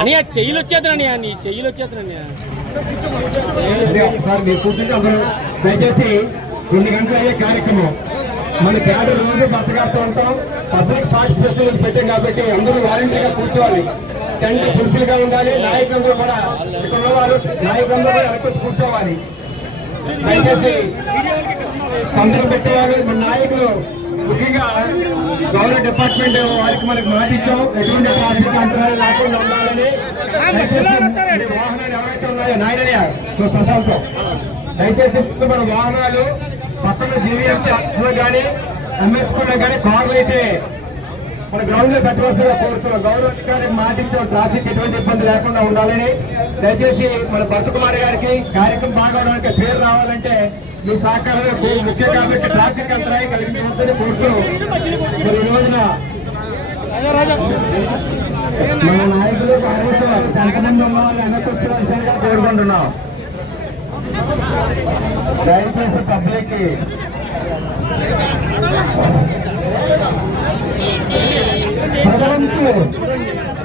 అని ఆ చెయ్యిలు వచ్చేద్దనని నీ చెయ్యిలు దయచేసి రెండు గంటలు అయ్యే కార్యక్రమం. మన క్యాడర్ రోజు బతకాడుతూ ఉంటాం. పబ్లిక్ పార్టిసిపేషన్ పెట్టాం కాబట్టి అందరూ వాలంటీర్గా కూర్చోవాలి. టెంట్ ఫుల్ఫిల్గా ఉండాలి. నాయకులందరూ కూడా ఇక్కడ ఉన్న వాళ్ళు నాయకులందరూ కూడా కూర్చోవాలి. దయచేసి అందరూ పెట్టేవాళ్ళు మన నాయకులు ముఖ్యంగా గౌరవ డిపార్ట్మెంట్ వారికి మనకు మాటిచ్చాం ఎటువంటి ట్రాఫిక్ అంతరాలు లేకుండా ఉండాలని దయచేసి వాహనాలు ఎవరైతే ఉన్నాయో నాయనయ్య ప్రశాంతం దయచేసి మన వాహనాలు పక్కన జీవీఎంసీ లో కానీ ఎంఎస్లో కానీ కార్లు అయితే మన గ్రౌండ్లో పెట్టవలసిందిగా కోరుతున్నాం గౌరవ అధికారికి మాటించాం ట్రాఫిక్ ఎటువంటి ఇబ్బంది లేకుండా ఉండాలని దయచేసి మన భరతకుమార్ గారికి కార్యక్రమం బాగోవడానికి పేరు రావాలంటే మీ సహకారమే ముఖ్య ముఖ్యం కాబట్టి ట్రాఫిక్ అంతరాయం కలిగించవద్దని కోరుతూ మరి ఈ రోజున మన నాయకులు కార్యక్రమం ఎంతమంది ఉన్నవాళ్ళు వెనక్కి వచ్చేవలసిందిగా కోరుకుంటున్నాం. దయచేసి పబ్లిక్ ప్రజలకు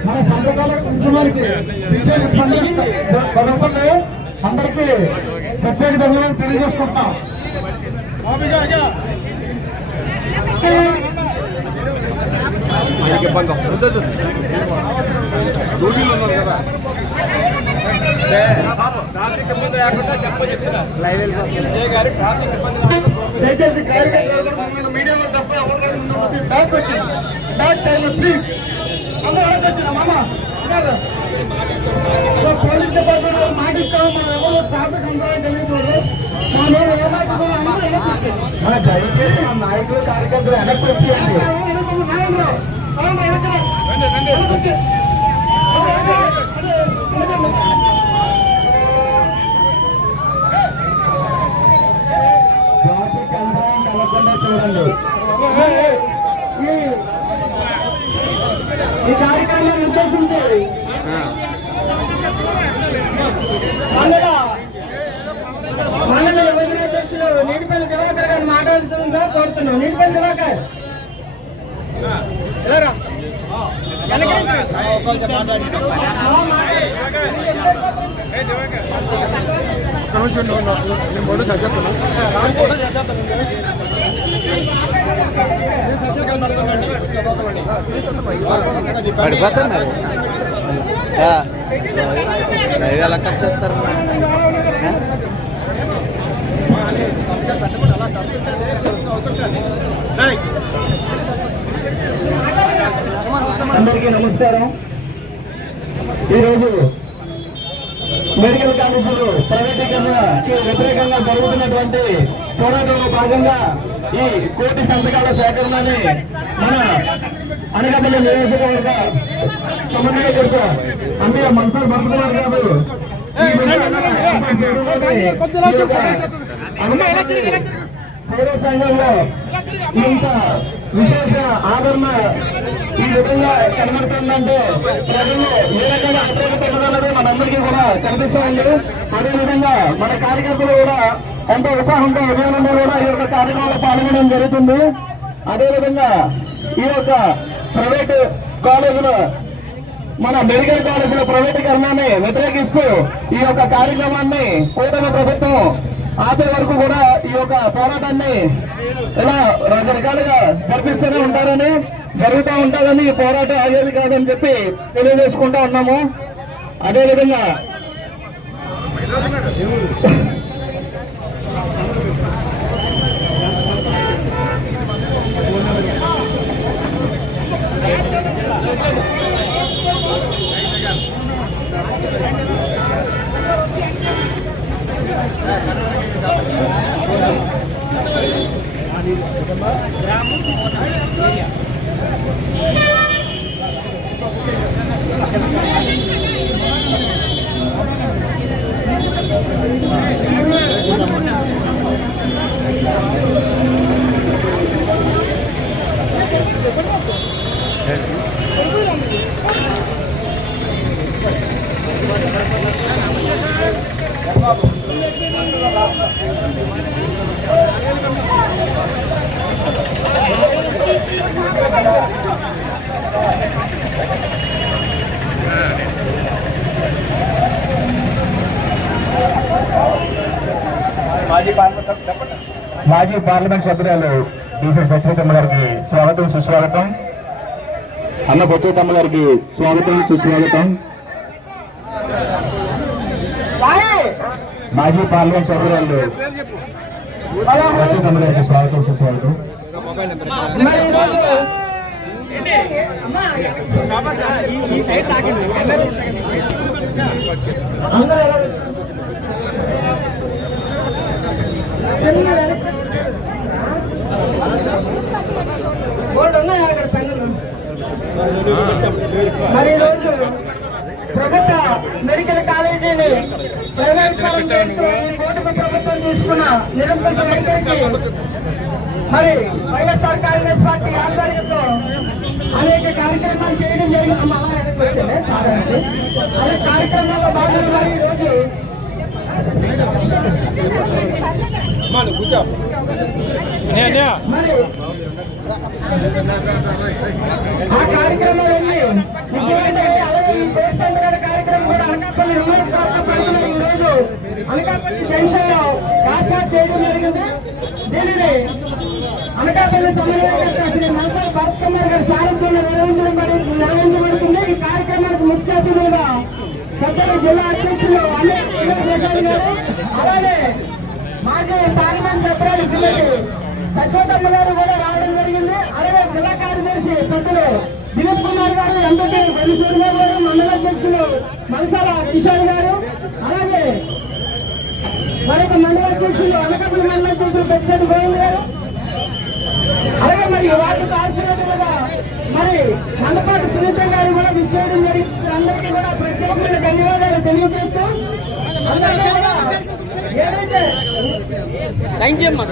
మన సంఘాల ఉద్యమానికి విశేష స్పందన కొనుక్కుంటే అందరికీ ప్రత్యేక ధన్యవాదాలు తెలియజేసుకుంటున్నాం. మనకి ఇబ్బంది వస్తుంది రోగిలు ఉన్నారు కదా ట్రాఫిక్ ఇబ్బంది లేకుండా చెప్ప చెప్తున్నా దయచేసి కార్యక్రమం మీడియాలో తప్ప ఎవరు కూడా ముందు వద్దు. బ్యాక్ వచ్చింది బ్యాక్ సైడ్ ప్లీజ్ అందరూ వెనక్కి వచ్చిన మామ. పోలీస్ డిపార్ట్మెంట్ వాళ్ళు మాట ఇచ్చాము మనం ఎవరు ట్రాఫిక్ అంతరాయం తెలియకూడదు. మా మీద ఏ మాట ఇస్తామో అందరూ వెనక్కి. దయచేసి మా నాయకులు కార్యకర్తలు వెనక్కి వచ్చేయండి. నాయకులు వెనక్కి రా. వెనక్కి వచ్చి. అదే, అదే, అదే, వెనక్కి రా. ట్రాఫిక్ అంతరాయం కలగకుండా చూడండి ఈ- ఈ కార్యక్రమాన్ని ఉద్దేశించి మండల మండల యువజన అధ్యక్షులు నీటిపల్లి దివాకర్ గారిని మాట్లాడుతుందిగా కోరుతున్నాం నీటిపల్లి దివాకర్ ఎవరా? వెనక్కి రండి. నేను కూడా చదివేస్తాను పడిపోతున్నారు ఎలా కట్ చేస్తారు అందరికీ నమస్కారం. ఈరోజు మెడికల్ కాలేజీలు ప్రైవేటీకరణకి వ్యతిరేకంగా జరుగుతున్నటువంటి పోరాటంలో భాగంగా ఈ కోటి సంతకాల సేకరణని మన అనకాపల్లి నియోజకవర్గ సమన్వయకర్త అంటే మన్సూర్ భరతకుమార్ గారు పౌర సంఘంలో ఇంత విశేష ఆదరణ ఈ విధంగా కనబడుతుందంటే ప్రజలు ఏ రకంగా వ్యతిరేకత ఉన్నదన్నది మనందరికీ కూడా కనిపిస్తూ ఉంది. అదే విధంగా మన కార్యకర్తలు కూడా ఎంతో ఉత్సాహంతో ఉదయం కూడా ఈ యొక్క కార్యక్రమంలో పాల్గొనడం జరుగుతుంది. అదే విధంగా ఈ యొక్క ప్రైవేట్ కాలేజీలో మన మెడికల్ కాలేజీల ప్రైవేటీకరణని వ్యతిరేకిస్తూ ఈ యొక్క కార్యక్రమాన్ని కూటమి ప్రభుత్వం ఆపే వరకు కూడా ఈ యొక్క పోరాటాన్ని ఇలా రకరకాలుగా జరిపిస్తూనే ఉంటారని జరుగుతూ ఉంటుందని ఈ పోరాటం ఆగేది కాదని చెప్పి తెలియజేసుకుంటా ఉన్నాము. అదేవిధంగా మాజీ పార్లమెంట్ సభ్యురాలు డిసి సత్యవతమ్మ గారికి స్వాగతం సుస్వాగతం. అన్న సత్యవతమ్మ గారికి స్వాగతం సుస్వాగతం. మాజీ పార్లమెంట్ సభ్యురాలు సత్యవతమ్మ గారికి స్వాగతం సుస్వాగతం. మరి ఈరోజు ప్రభుత్వ మెడికల్ కాలేజీని ప్రైవేట్ పరం చేస్తూ ఈ కూటమి ప్రభుత్వం తీసుకున్న నిరంకుశ వైఖరికి మరి వైఎస్ఆర్ కాంగ్రెస్ పార్టీ ఆధ్వర్యంలో అనేక కార్యక్రమాలు చేయడం జరిగింది వెనక్కి వచ్చేయండి, సాధారణంగా. అదే కార్యక్రమాల్లో భాగంగా మరి ఈరోజు. మరి ఆ కార్యక్రమాలన్నీ విజయవంతమై అలాగే ఈ దేశ సంఘటన కార్యక్రమం కూడా అనకాపల్లి నియోజకవర్గ పరిధిలో ఈ రోజు అనకాపల్లి జంక్షన్లో ఏర్పాటు చేయడం జరిగింది దీనిని అనకాపల్లి సమన్వయకర్త శ్రీ మన్సర్ భరత్ కుమార్ గారి సారథ్యంలో నిర్వహించడం నిర్వహించబడుతుంది ఈ కార్యక్రమానికి ముఖ్య అతిథులుగా పెద్దలు జిల్లా అధ్యక్షులు అన్ని ప్రసాద్ గారు అలాగే మాజీ పార్లమెంట్ సభ్యులు శ్రీమతి సచివతమ్మ గారు కూడా రావడం జరిగింది. అలాగే జిల్లా కార్యదర్శి పెద్దలు దిలీప్ కుమార్ గారు ఎంపీ వెలుసూరు గారు మండల అధ్యక్షులు మనసాల కిషోర్ గారు. అలాగే మరొక మండల అధ్యక్షులు అనకపల్లి మండల అధ్యక్షులు పెద్దశెట్టి గోవింద్ గారు. అలాగే మరి వార్డు కార్పొరేటర్లుగా మరి మండపాటి సునీత గారు కూడా విచ్చేయడం జరిగింది. అందరికీ కూడా ప్రత్యేకమైన ధన్యవాదాలు తెలియజేస్తూ సైన్ చేయమ్మా.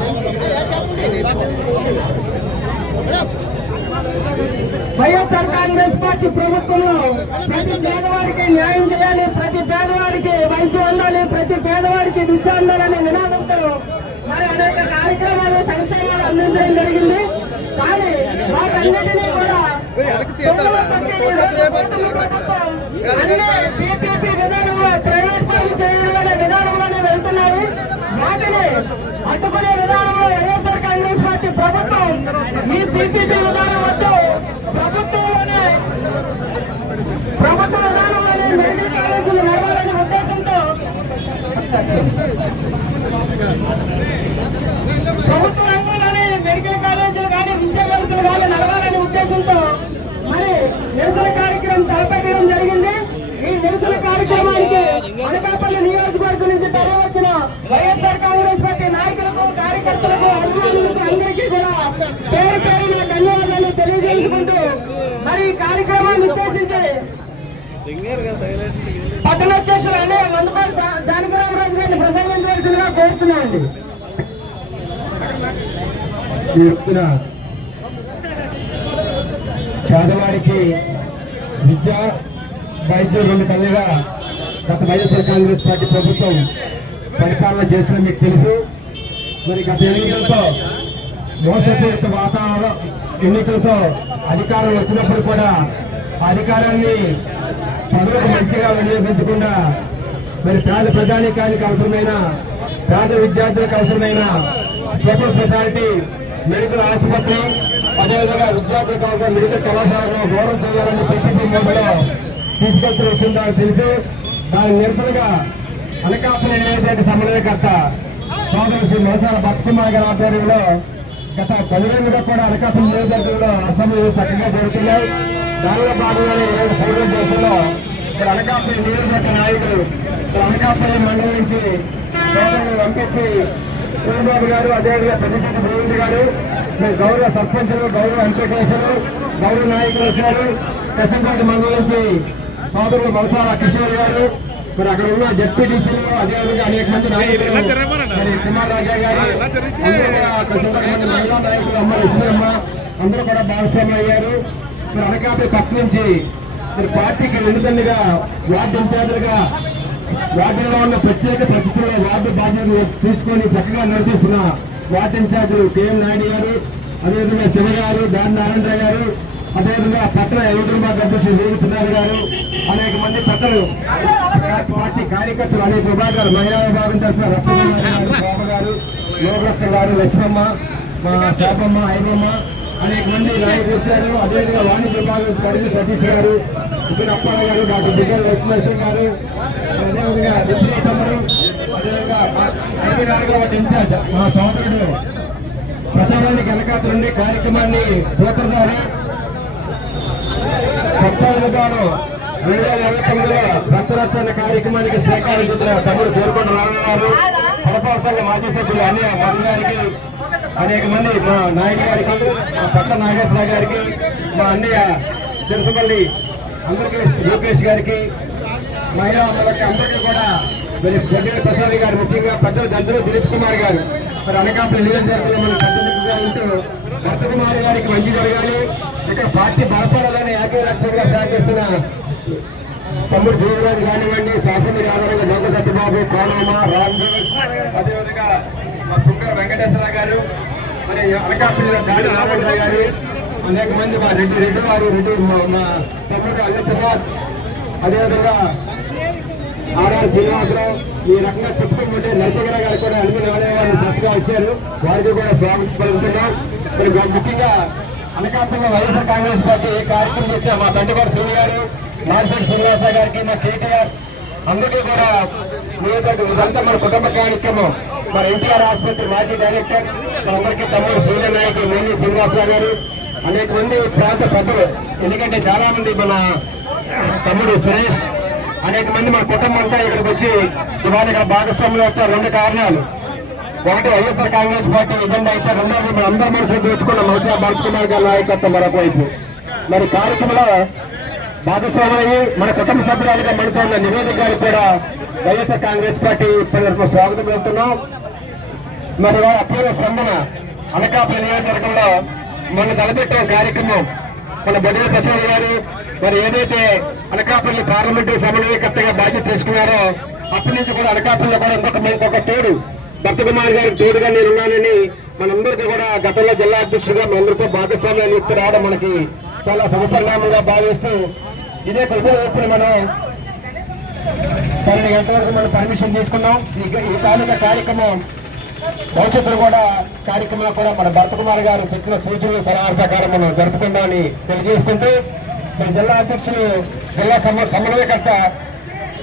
వైఎస్ఆర్ కాంగ్రెస్ పార్టీ ప్రభుత్వంలో ప్రతి పేదవాడికి న్యాయం చేయాలి ప్రతి పేదవాడికి వైద్యం అందాలి ప్రతి పేదవాడికి విద్య అందాలనే నినాదంతో మరి అనేక కార్యక్రమాలు సంక్షేమాలు అందించడం జరిగింది కానీ వాటన్నిటినీ కూడా తొమ్మిదో తొమ్మిది ఈ రోజు కూటమి ప్రభుత్వం అన్ని PPP విధానంలో ఏర్పాటు పనులు చేయడం అనే విధానంలోనే వెళ్తున్నాయి వాటిని అడ్డుకునే విధానంలో వైఎస్ఆర్ కాంగ్రెస్ పార్టీ ప్రభుత్వం ఈ పీపీపీ విధానం వద్ద ప్రభుత్వం విధానంలోనే మెడికల్ కాలేజీలు నడవాలనే ఉద్దేశంతో ప్రభుత్వ రంగంలోనే మెడికల్ కాలేజీలు కానీ విద్యా వ్యవస్థలు కానీ నడవాలనే ఉద్దేశంతో మరి నిరసన కార్యక్రమం తలపెట్టడం జరిగింది ఈ నిరసన కార్యక్రమానికి అనకాపల్లి నియోజకవర్గం నుంచి తరలివచ్చిన వైఎస్ఆర్ కాంగ్రెస్ పార్టీ నాయకులకు కార్యకర్తలకు అభిమానులకు అందరికీ కూడా పేరు పేరున ధన్యవాదాలు తెలియజేసుకుంటూ మరి ఈ కార్యక్రమాన్ని ఉద్దేశించి పట్టణాధ్యక్షులు అనే వందపాటి జానకరామరాజు గారిని ప్రసంగించవలసిందిగా కోరుతున్నానండి. ఈ రోజున పేదవాడికి విద్య వైద్యం రెండు కళ్ళుగా గత వైఎస్ఆర్ కాంగ్రెస్ పార్టీ ప్రభుత్వం పరిపాలన చేసిన మీకు తెలుసు. మరి గత ఎన్నికలతో మోసపూరిత వాతావరణం ఎన్నికలతో అధికారం వచ్చినప్పుడు కూడా అధికారాన్ని పదవులు మంచిగా వినియోగించకుండా మరి పేద ప్రజానికానికి అవసరమైన పేద విద్యార్థులకు అవసరమైన సూపర్ సొసైటీ మెడికల్ ఆసుపత్రి అదేవిధంగా విద్యార్థులకు అవసరం మెడికల్ కళాశాలను దూరం చేయాలని ప్రతిబింబంలో మోడలో తీసుకొచ్చిన విషయం నాకు తెలుసు. దాని నిరసనగా అనకాపల్లి నియోజకవర్గ సమన్వయకర్త సోదరు శ్రీ మోసాల భక్తకుమార్ గారి ఆధ్వర్యంలో గత పది కూడా అనకాపల్లి నియోజకవర్గంలో అసెంబ్లీ చక్కగా జరుగుతున్నాయి. దానిలో భాగంగానే ఈరోజు పూర్వ దేశంలో ఇక్కడ అనకాపల్లి నియోజకవర్గ నాయకులు ఇక్కడ అనకాపల్లి మండలం నుంచి ఎంపీ సూర్యబాబు గారు అదేవిధంగా పెద్దశెట్టి గోవింద్ గారు మీరు గౌరవ సర్పంచులు గౌరవ వెంకటేశ్వరు గౌరవ నాయకులు వచ్చారు. కృష్ణపేట మండలం నుంచి సోదరులు మలసాల కిషోర్ గారు మరి అక్కడ ఉన్న జడ్పీటీసీలు అదేవిధంగా అనేక మంది నాయకులు మరి కుమార్ రాజా గారు కృష్ణపేట మంది మహిళా నాయకులు అమ్మ లక్ష్మీ అమ్మ అందరూ కూడా భాగస్వామి అయ్యారు. మరి అనకాపల్లి పక్క నుంచి మరి పార్టీకి వెనుదండిగా వార్డు ఇన్ఛార్జీలుగా వార్డులో ఉన్న ప్రత్యేక పరిస్థితుల్లో వార్డు బాధ్యతలు తీసుకొని చక్కగా నడిపిస్తున్న వార్డు ఇన్ఛార్జీలు కేఎం నాయుడు గారు అదేవిధంగా శివ గారు దాని నారాయణరావు గారు అదేవిధంగా పట్టణ ఎదురుబాబు అధ్యక్షులు వేణు గారు అనేక మంది పెద్దలు పార్టీ కార్యకర్తలు అనేక విభాగాలు మహిళా విభాగం తరఫున రత్న గారు బాబు గారు యోగరత్న గారు లక్ష్మమ్మ మా శాపమ్మ ఐబమ్మ అనేక మంది నాయకులు వచ్చారు అదేవిధంగా వాణిజ్య విభాగం పరిధి సతీష్ గారు ఇక్కడ అప్పారావు గారు డాక్టర్ బిడ్డ లక్ష్మేశ్వర్ గారు అదేవిధంగా డిప్యూటీ తమ్ముడు అదేవిధంగా ఐదు నాలుగవ ఇన్ఛార్జ్ మా సోదరుడు. ప్రచారానికి వెనకాత నుండి కార్యక్రమాన్ని సూత్రధారి సప్తాహుగాను రెండు వేల ఇరవై తొమ్మిదిలో రక్తరత్న కార్యక్రమానికి శ్రీకారం చుట్టిన తమ్ముడు పేర్కొండ రావు గారు పరపాల సంఘ మాజీ సభ్యులు అన్ని మధు గారికి అనేక మంది మా నాయుడు గారికి మా పట్ల నాగేశ్వర గారికి మా అన్నయ్య తిరుపల్లి అందరికీ లోకేష్ గారికి మహిళా అందరికీ అందరికీ కూడా మరి గడ్డెల ప్రసాద్ గారు ముఖ్యంగా పెద్దలు గంటలు దిలీప్ కుమార్ గారు. మరి అనకాపల్లి నియోజకవర్గంలో మనం పెద్దగా ఉంటూ భర్త కుమార్ గారికి మంచి జరగాలి. ఇక్కడ పార్టీ బలపడాలని ఏకే లక్ష్యంగా సహకరిస్తున్న తమ్ముడు జీవరాజు కానివ్వండి శాసన ఆధారంగా దొంగ సత్యబాబు కోనమ్మ రాంజీ అదేవిధంగా మా సుంకర వెంకటేశ్వర గారు మరి అనకాపల్లిలో దాడి రామరావు గారు అనేక మంది మా రెడ్డి రెడ్డి గారు రెడ్డి మా తమ్ముడు అల్లి అదేవిధంగా ఆర్ఆర్ శ్రీనివాసరావు ఈ రకంగా చెప్పుకుంటే నరసింహ గారు కూడా అన్ని వారిని బస్సుగా వచ్చారు. వారికి కూడా స్వాగతం పలుకుతున్నాం. మరి ముఖ్యంగా అనకాపల్లి వైఎస్ఆర్ కాంగ్రెస్ పార్టీ ఏ కార్యక్రమం చేసిన మా తండ్రిగారు సూర్య గారు మార్సెట్ శ్రీనివాస గారికి మా కేటీఆర్ అందరికీ కూడా మీతో ఇదంతా మన కుటుంబ కార్యక్రమం. మన ఎన్టీఆర్ ఆసుపత్రి మాజీ డైరెక్టర్ మనందరికీ తమ్ముడు సూర్య నాయక్ మేని శ్రీనివాసరావు గారు అనేక మంది ప్రాంత పెద్దలు ఎందుకంటే చాలా మంది మన తమ్ముడు సురేష్ అనేక మంది మన కుటుంబం అంతా ఇక్కడికి వచ్చి ఇవాళ ఇక్కడ భాగస్వాములు అవుతారు రెండు కారణాలు. ఒకటి వైఎస్ఆర్ కాంగ్రెస్ పార్టీ ఎజెండా అయితే రెండోది మన అందరం మనసు తెచ్చుకున్న మౌసా భరత్ కుమార్ గారి నాయకత్వం మరొక వైపు మరి కార్యక్రమంలో భాగస్వామయ్యి మన కుటుంబ సభ్యురాలుగా మనతో ఉన్న నివేదిక గారికి కూడా వైఎస్ఆర్ కాంగ్రెస్ పార్టీ ప్రజలకు స్వాగతం వెళ్తున్నాం మరి వారి అపూర్వ స్పందన అనకాపల్లి నియోజకవర్గంలో మన తలపెట్టిన కార్యక్రమం మన బొడ్డల ప్రసాద్ గారు మరి ఏదైతే అనకాపల్లి పార్లమెంటు సమన్వయకర్తగా బాధ్యత తీసుకున్నారో అప్పటి నుంచి కూడా అనకాపల్లిలో కూడా ఇంకొక ఇంకొక తోడు భక్తకుమార్ గారికి తోడుగా నేను ఉన్నానని మనందరికీ కూడా గతంలో జిల్లా అధ్యక్షుడిగా మనందరితో భాగస్వామ్యాన్ని ఇస్తూ రావడం మనకి చాలా శుభపరిణామంగా భావిస్తూ ఇదే ఇప్పుడు మనం పన్నెండు గంటల వరకు మనం పర్మిషన్ తీసుకున్నాం. ఈ ఈ తాలూకా కార్యక్రమం భవిష్యత్తులో కూడా కార్యక్రమంలో కూడా మన భరత్ కుమార్ గారు చెప్పిన సూచనలు సలహా ప్రకారం మనం జరుపుకుందామని తెలియజేసుకుంటూ మన జిల్లా అధ్యక్షులు జిల్లా సమ సమన్వయకర్త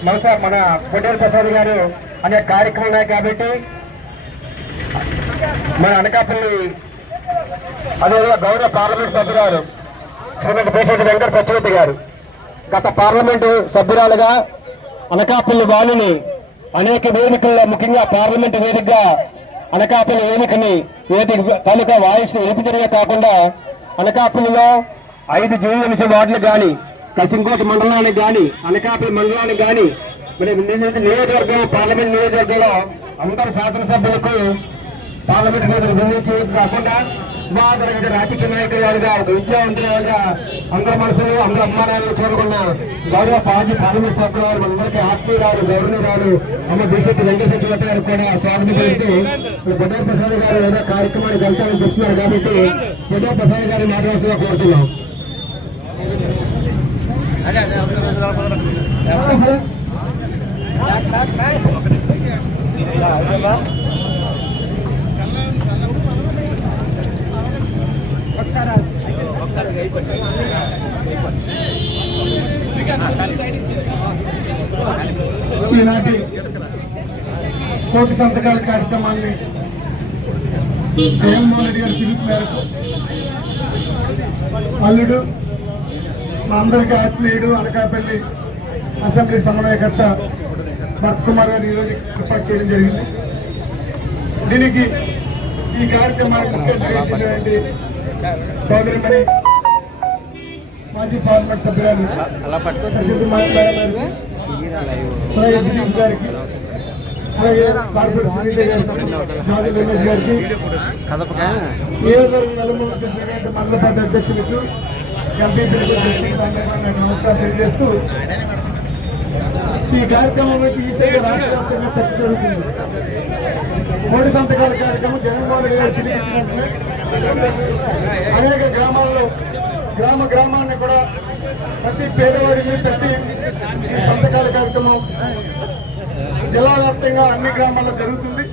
మనస మన కొట్టేరు ప్రసాద్ గారు అనే కార్యక్రమం ఉన్నాయి కాబట్టి మన అనకాపల్లి అదేవిధంగా గౌరవ పార్లమెంట్ సభ్యురాలు శ్రీమతి పేషెంట్ వెంకట సత్యవతి గారు. గత పార్లమెంటు సభ్యురాలుగా అనకాపల్లి వాణిని అనేక వేదికల్లో ముఖ్యంగా పార్లమెంట్ వేదికగా అనకాపల్లి వేదికని వేదిక తాలూకా వాయిస్ వేదికగా కాకుండా అనకాపల్లిలో ఐదు జీవీఎంసీ వార్డులు కానీ కసింకోట మండలానికి కానీ అనకాపల్లి మండలానికి కానీ మరి నియోజకవర్గం పార్లమెంట్ నియోజకవర్గంలో అందరు శాసనసభ్యులకు పార్లమెంట్ మీద నిర్ణయించి కాకుండా మా రాజకీయ నాయకులుగా ఒక విద్యావంతులుగా అందరి మనసులు అందరి అమ్మానాలు చూడకున్న గౌరవ పార్టీ పార్లమెంట్ సభ్యులు వారు మనందరికీ ఆత్మీయురాలు గౌరవరాలు అమ్మ బీసీపీ వెంకట సచివత గారు కూడా స్వాగతం పలుకుతూ బుడ్డ ప్రసాద్ గారు ఏదో కార్యక్రమానికి వెళ్తామని చెప్తున్నారు కాబట్టి బుడ్డ ప్రసాద్ గారి మాట్లాడుతూ కోరుతున్నాం ఈనాటి కోటి సంతకాల కార్యక్రమాన్ని జగన్మోహన్ రెడ్డి గారి పిలుపు మేరకు అల్లుడు మా అందరికీ ఆత్మీయుడు అనకాపల్లి అసెంబ్లీ సమన్వయకర్త భరత్ కుమార్ గారు ఈరోజు ఏర్పాటు చేయడం జరిగింది. దీనికి ఈ కార్యక్రమానికి ముఖ్యంగా సోదరిమణి మాజీ పార్లమెంట్ సభ్యురాలు గారికి. నియోజకవర్గం నలుమూల అధ్యక్షులకు ఎంపీపీలకు నమస్కారం తెలియజేస్తూ ఈ కార్యక్రమం ఈసారి రాష్ట్ర వ్యాప్తంగా చర్చ జరుగుతుంది. మూడు సంతకాల కార్యక్రమం జగన్మోహన్ రెడ్డి గారు అనేక గ్రామాల్లో గ్రామ గ్రామాన్ని కూడా ప్రతి పేదవాడికి ప్రతి ఈ సంతకాల కార్యక్రమం జిల్లా వ్యాప్తంగా అన్ని గ్రామాల్లో జరుగుతుంది.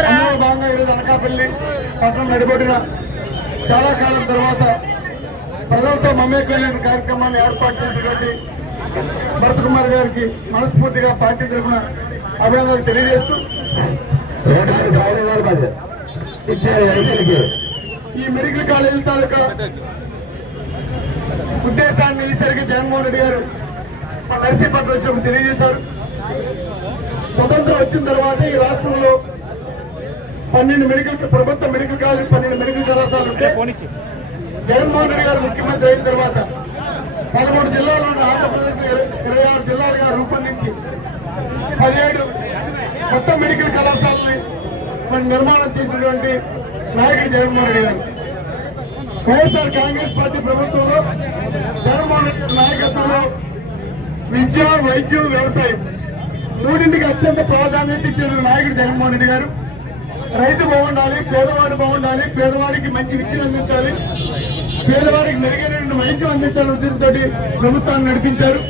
అందులో భాగంగా ఈరోజు అనకాపల్లి పట్టణం నడిబడిన చాలా కాలం తర్వాత ప్రజలతో మమేకమైన కార్యక్రమాన్ని ఏర్పాటు చేసినటువంటి భరత్ కుమార్ గారికి మనస్ఫూర్తిగా పార్టీ తరఫున అభినందనలు తెలియజేస్తూ ఇచ్చే రైతులకి ఈ మెడికల్ కాలేజీ తాలూకా ఉద్దేశాన్ని ఈసరికి జగన్మోహన్ రెడ్డి గారు మన నర్సీపట్నం వచ్చినప్పుడు తెలియజేశారు. స్వతంత్రం వచ్చిన తర్వాత ఈ రాష్ట్రంలో పన్నెండు మెడికల్ ప్రభుత్వ మెడికల్ కాలేజ్ పన్నెండు మెడికల్ కళాశాలలు ఉంటే జగన్మోహన్ రెడ్డి గారు ముఖ్యమంత్రి అయిన తర్వాత పదమూడు జిల్లాలు ఉన్న ఆంధ్రప్రదేశ్ ఇరవై ఆరు జిల్లాలుగా రూపొందించి పదిహేడు కొత్త మెడికల్ కళాశాలని మన నిర్మాణం చేసినటువంటి నాయకుడు జగన్మోహన్ రెడ్డి గారు. వైఎస్ఆర్ కాంగ్రెస్ పార్టీ ప్రభుత్వంలో జగన్మోహన్ రెడ్డి గారి నాయకత్వంలో విద్య వైద్యం వ్యవసాయం మూడింటికి అత్యంత ప్రాధాన్యత ఇచ్చిన నాయకుడు జగన్మోహన్ రెడ్డి గారు. రైతు బాగుండాలి పేదవాడు బాగుండాలి పేదవాడికి మంచి విద్యను అందించాలి పేదవాడికి మెరుగైనటువంటి వైద్యం అందించాలనే ఉద్దేశంతో ప్రభుత్వాన్ని నడిపించారు.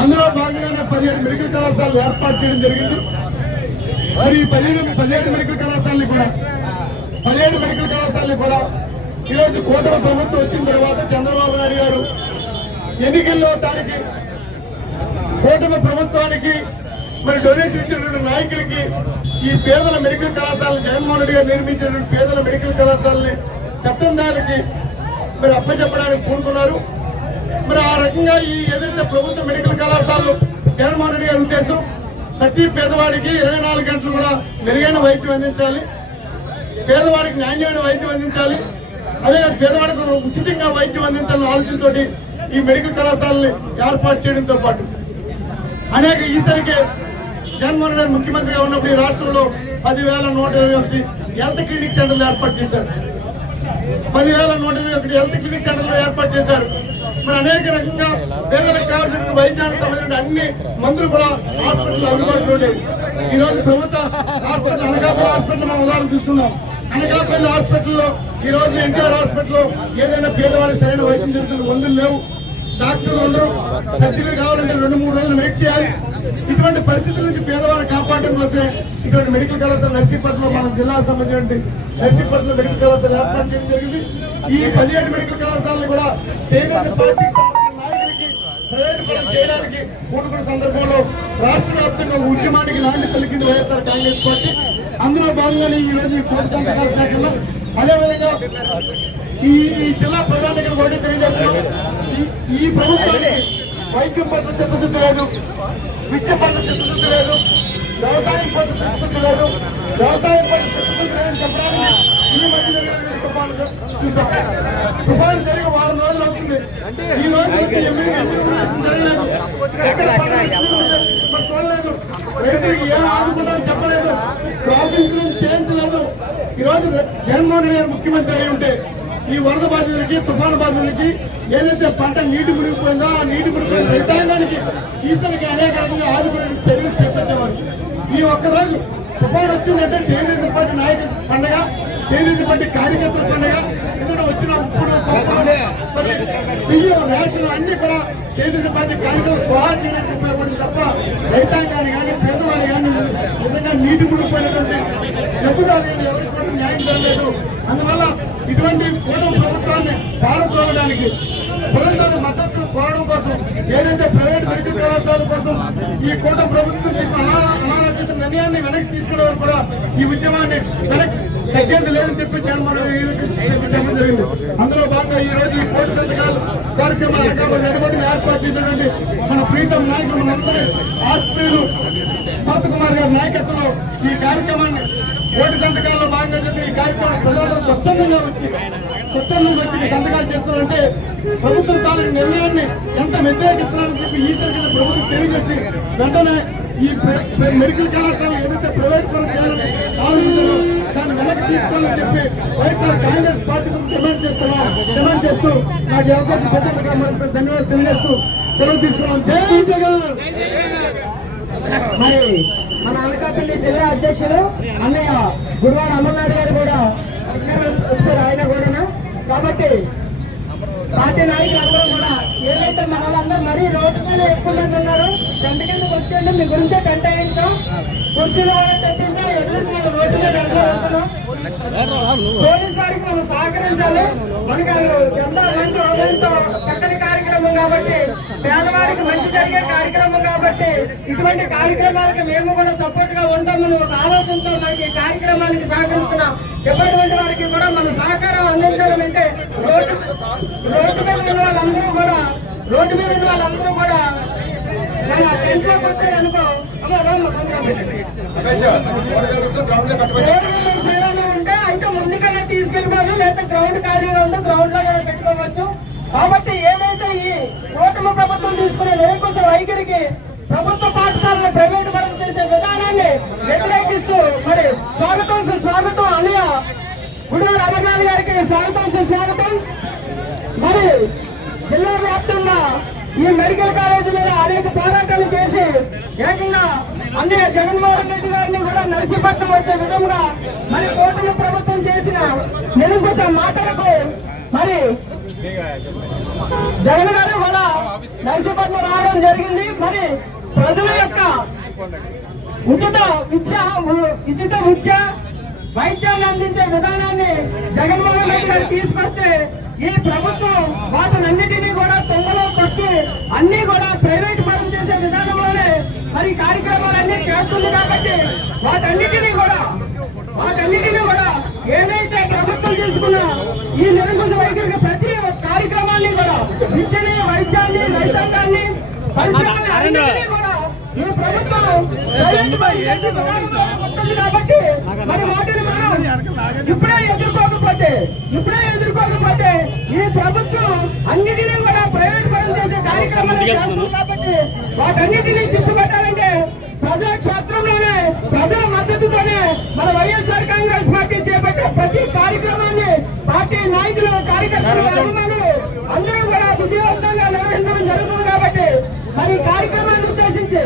అందులో భాగంగానే పదిహేడు మెడికల్ కళాశాలలు ఏర్పాటు చేయడం జరిగింది. మరి పదిహేను పదిహేడు పదిహేడు మెడికల్ కళాశాలని కూడా పదిహేడు మెడికల్ కళాశాలని కూడా ఈరోజు కూటమి ప్రభుత్వం వచ్చిన తర్వాత చంద్రబాబు నాయుడు గారు ఎన్నికల్లో దానికి కూటమి ప్రభుత్వానికి మరి డొనేషన్ ఇచ్చినటువంటి నాయకులకి ఈ పేదల మెడికల్ కళాశాలను జగన్మోహన్ రెడ్డి గారు నిర్మించినటువంటి పేదల మెడికల్ కళాశాలని పెత్తందారికి మరి అప్పచెప్పడానికి కూడుకున్నారు మరి ఆ రకంగా ఈ ఏదైతే ప్రభుత్వ మెడికల్ కళాశాలలు జగన్మోహన్ రెడ్డి గారి ఉద్దేశం ప్రతి పేదవాడికి ఇరవై నాలుగు గంటలు కూడా మెరుగైన వైద్యం అందించాలి. పేదవాడికి నాణ్యమైన వైద్యం అందించాలి. అదే పేదవాడికి ఉచితంగా వైద్యం అందించాలన్న ఆలోచనతో ఈ మెడికల్ కళాశాలని ఏర్పాటు చేయడంతో పాటు అనేక ఈసరికి జగన్మోహన్ రెడ్డి ముఖ్యమంత్రిగా ఉన్నప్పుడు ఈ రాష్ట్రంలో పదివేల నూట ఇరవై ఒకటి హెల్త్ క్లినిక్ సెంటర్లు ఏర్పాటు చేశారు. పదివేల నూట ఇరవై ఒకటి హెల్త్ క్లినిక్ సెంటర్లు ఏర్పాటు చేశారు. మరి అనేక రకంగా పేదలకు కావాల్సిన వైద్యానికి సంబంధించిన అన్ని మందులు కూడా హాస్పిటల్ అందుబాటులో ఉండేవి ఈ రోజు ప్రభుత్వ హాస్పిటల్ అనకాపల్లి హాస్పిటల్ మనం ఉదాహరణ తీసుకుందాం. అనకాపల్లి హాస్పిటల్లో ఈ రోజు ఎన్టీఆర్ హాస్పిటల్లో ఏదైనా పేదవాళ్ళకి సరైన వైద్యం జరుగుతున్న మందులు లేవు. డాక్టర్లు ఉండరు సర్జరీ కావాలంటే రెండు మూడు రోజులు వెయిట్ చేయాలి. ఇటువంటి పరిస్థితుల నుంచి పేదవారిని కాపాడడం కోసమే ఇటువంటి మెడికల్ కళాశాల నర్సీపట్నం మన జిల్లాకు సంబంధించిన నర్సీపట్నం మెడికల్ కళాశాల ఏర్పాటు చేయడం జరిగింది. ఈ పదిహేడు మెడికల్ కళాశాలను కూడా తెలుగుదేశం పార్టీకి సంబంధించిన నాయకులకి చేయడానికి సందర్భంలో రాష్ట్ర వ్యాప్తంగా ఉద్యమానికి నాంది పలికింది వైఎస్ఆర్ కాంగ్రెస్ పార్టీ. అందులో భాగంగానే ఈ రోజు ఈ కోటి సంతకాల సేకరణ అదేవిధంగా ఈ జిల్లా ప్రధాన దగ్గర ఒకటి తెలియజేస్తున్నాం. ఈ- ఈ ప్రభుత్వానికి వైద్యం పట్ల చిత్తశుద్ధి లేదు. విద్య పట్ల చిత్తశుద్ధి లేదు. వ్యవసాయం పట్ల చిత్తశుద్ధి లేదు. వ్యవసాయం పట్ల చిత్తశుద్ధి లేదని చెప్పడానికి ఈ మధ్య జరిగిన తుఫాను చూసాం. తుఫాను జరిగి వారం రోజులు అవుతుంది. ఈ రోజు వచ్చి ఎనిమిది జరగలేదు. ఎక్కడ చూడలేదు. రైతులకు ఏం ఆదుకున్నారని చెప్పలేదు. క్రాప్ ఇన్సూరెన్స్ చేయించలేదు ఈ రోజు జగన్మోహన్ రెడ్డి గారు ముఖ్యమంత్రి అయి ఉంటే ఈ వరద బాధితులకి తుఫాను బాధితులకి ఏదైతే పంట నీటి మునిగిపోయిందో రైతాంగానికి ఈతలకి అనేక రకంగా ఆదుకునే చర్యలు చేపట్టేవారు. ఈ ఒక్క రోజు వచ్చిందంటే తెలుగుదేశం పార్టీ నాయకుల పండగ తెలుగుదేశం పార్టీ కార్యకర్తల పండగ ఎందుకంటే వచ్చిన ఉప్పుడు పప్పులు మరి బియ్యం రేషన్ అన్ని కూడా తెలుగుదేశం పార్టీ కార్యకర్తలు స్వాహా చేయడానికి ఉపయోగపడింది తప్ప రైతాంగాన్ని కానీ పేదవాళ్ళు కానీ నిజంగా నీటి మునిగిపోయినటువంటి డబ్బుదారు కానీ ఎవరికి కూడా న్యాయం జరగలేదు. అందువల్ల ఇటువంటి కూటమి ప్రభుత్వాన్ని పారదోలడానికి ప్రజల మద్దతు కోరడం కోసం ఏదైతే ప్రైవేట్ మెడికల్ కళాశాల కోసం ఈ కోట ప్రభుత్వం తీసుకున్న అనాలోచిత నిర్ణయాన్ని వెనక్కి తీసుకునే వరకు కూడా ఈ ఉద్యమాన్ని వెనక్కి తగ్గేది లేదని చెప్పి జగన్మోహన్ చెప్పడం జరిగింది. అందులో భాగంగా ఈ రోజు ఈ కోటి సంతకాలు కార్యక్రమాలు నిలబడి ఏర్పాటు చేసినటువంటి మన ప్రీతం నాయకులు మనందరి ఆత్మీయులు భరత్ కుమార్ గారి నాయకత్వంలో ఈ కార్యక్రమాన్ని కోటి సంతకాల్లో భాగంగా జరిగిన ఈ కార్యక్రమం ప్రజలందరూ స్వచ్ఛందంగా వచ్చి స్వచ్ఛందంగా వచ్చి ఈ సంతకాలు చేస్తున్నారంటే ప్రభుత్వం తాలూకు నిర్ణయాన్ని ఎంత వ్యతిరేకిస్తున్నారని చెప్పి ఈసారి కింద ప్రభుత్వం తెలియజేసి వెంటనే ఈ మెడికల్ కళాశాల ఏదైతే ప్రైవేట్ చేయాలని ఆలోచించారో దాన్ని వెనక్కి తీసుకోవాలని చెప్పి వైఎస్ఆర్ కాంగ్రెస్ పార్టీ డిమాండ్ చేస్తున్నా డిమాండ్ చేస్తూ నాకు అవకాశం పెద్దగా మరొకసారి ధన్యవాదాలు తెలియజేస్తూ సెలవు తీసుకున్నాం. జై జగన్! మరి మన అనకాపల్లి జిల్లా అధ్యక్షులు అన్నయ్య గురువాడ అమర్నాథ్ గారు కూడా వచ్చారు ఆయన కూడా కాబట్టి పార్టీ నాయకులందరూ కూడా ఏదైతే మన వాళ్ళందరూ మరీ రోడ్డు మీద ఎక్కువ మంది ఉన్నారు టెంట్ కింద వచ్చేయండి మీ గురించే టెంట్ వేయించాం కుర్చీలు కూడా తెప్పించాం ఎదురు రోడ్డు మీద పోలీస్ వారికి మనం సహకరించాలి. మనకి ఎంతో మంచి హోదంతో చక్కని కార్యక్రమం కాబట్టి పేదవారికి మంచి జరిగే కార్యక్రమం కాబట్టి ఇటువంటి కార్యక్రమాలకి మేము కూడా సపోర్ట్గా ఉంటామని ఒక ఆలోచనతో మనకి ఈ కార్యక్రమానికి సహకరిస్తున్నాం. డిపార్ట్మెంట్ వారికి కూడా మన సహకారం అందించాలంటే రోడ్డు రోడ్డు మీద ఉన్న వాళ్ళందరూ కూడా రోడ్డు మీద ఉన్న వాళ్ళందరూ కూడా మన టెంట్లోకి వచ్చారనుకో అమ్మ రామ్మ పెట్టండి ఉంటే అయితే ముందుకన్నా తీసుకెళ్ళిపోదు లేకపోతే గ్రౌండ్ ఖాళీగా ఉందో గ్రౌండ్లో కూడా పెట్టుకోవచ్చు. కాబట్టి కూటమి ప్రభుత్వం తీసుకునే నిరంకుశ వైఖరికి ప్రభుత్వ పాఠశాలను ప్రైవేటు పరం చేసే విధానాన్ని వ్యతిరేకిస్తూ మరి స్వాగతం సుస్వాగతం అనియ గుడూరు అమర్నాథ్ గారికి స్వాగతం సుస్వాగతం. మరి జిల్లా వ్యాప్తంగా ఈ మెడికల్ కాలేజీ మీద అనేక పోరాటాలు చేసి ఏకంగా అన్నయ్య జగన్మోహన్ రెడ్డి గారిని కూడా నరసింహత్వం వచ్చే విధంగా మరి కూటమి ప్రభుత్వం చేసిన నిరంకుశ మాటలకు మరి జగన్ గారు కూడా నరసింహత్వం రావడం జరిగింది. మరి ప్రజల యొక్క ఉచిత విద్య ఉచిత విద్య వైద్యాన్ని అందించే విధానాన్ని జగన్మోహన్ రెడ్డి గారు తీసుకొస్తే ఈ ప్రభుత్వం వాటినన్నిటినీ కూడా తొంగలో కొట్టి అన్ని కూడా ప్రైవేట్ పరం చేసే విధానంలోనే మరి కార్యక్రమాలన్నీ చేస్తుంది కాబట్టి వాటన్నిటినీ కూడా వాటన్నిటినీ కూడా ఏదైతే ప్రభుత్వం తీసుకున్న ఈ నిరంకుశ వైఖరికి ప్రతి కార్యక్రమాన్ని కూడా విద్యని వైద్యాన్ని రైతాంగాన్ని కూడా ఈ ప్రభుత్వం ప్రైవేట్ పరం చేసే విధానంలో ఉంటుంది కాబట్టి మరి వాటిని మనం ఇప్పుడే ఎదుర్కోకపోతే ఇప్పుడే ఎదుర్కోకపోతే ఈ ప్రభుత్వం అన్నిటినీ కూడా ప్రైవేట్ పరం చేసే కార్యక్రమాలు చేస్తుంది కాబట్టి వాటన్నిటినీ తిప్పుకొట్టాలంటే ప్రజా క్షేత్రంలోనే ప్రజల మద్దతుతోనే మన వైఎస్ఆర్ కాంగ్రెస్ పార్టీ చేపట్టే ప్రతి కార్యక్రమాన్ని పార్టీ నాయకులు కార్యకర్తలు అభిమానులు అందరూ కూడా విజయవంతంగా నిర్వహించడం జరుగుతుంది కాబట్టి మరి ఈ కార్యక్రమాన్ని ఉద్దేశించి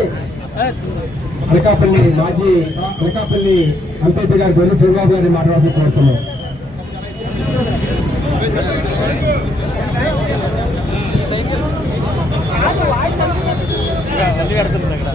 అనకాపల్లి మాజీ అనకాపల్లి అంపేపీ గారి గొర్రె శివబాబు గారిని మాట్లాడాలని కోరుతున్నాం మళ్ళీ కడుతుంది అక్కడ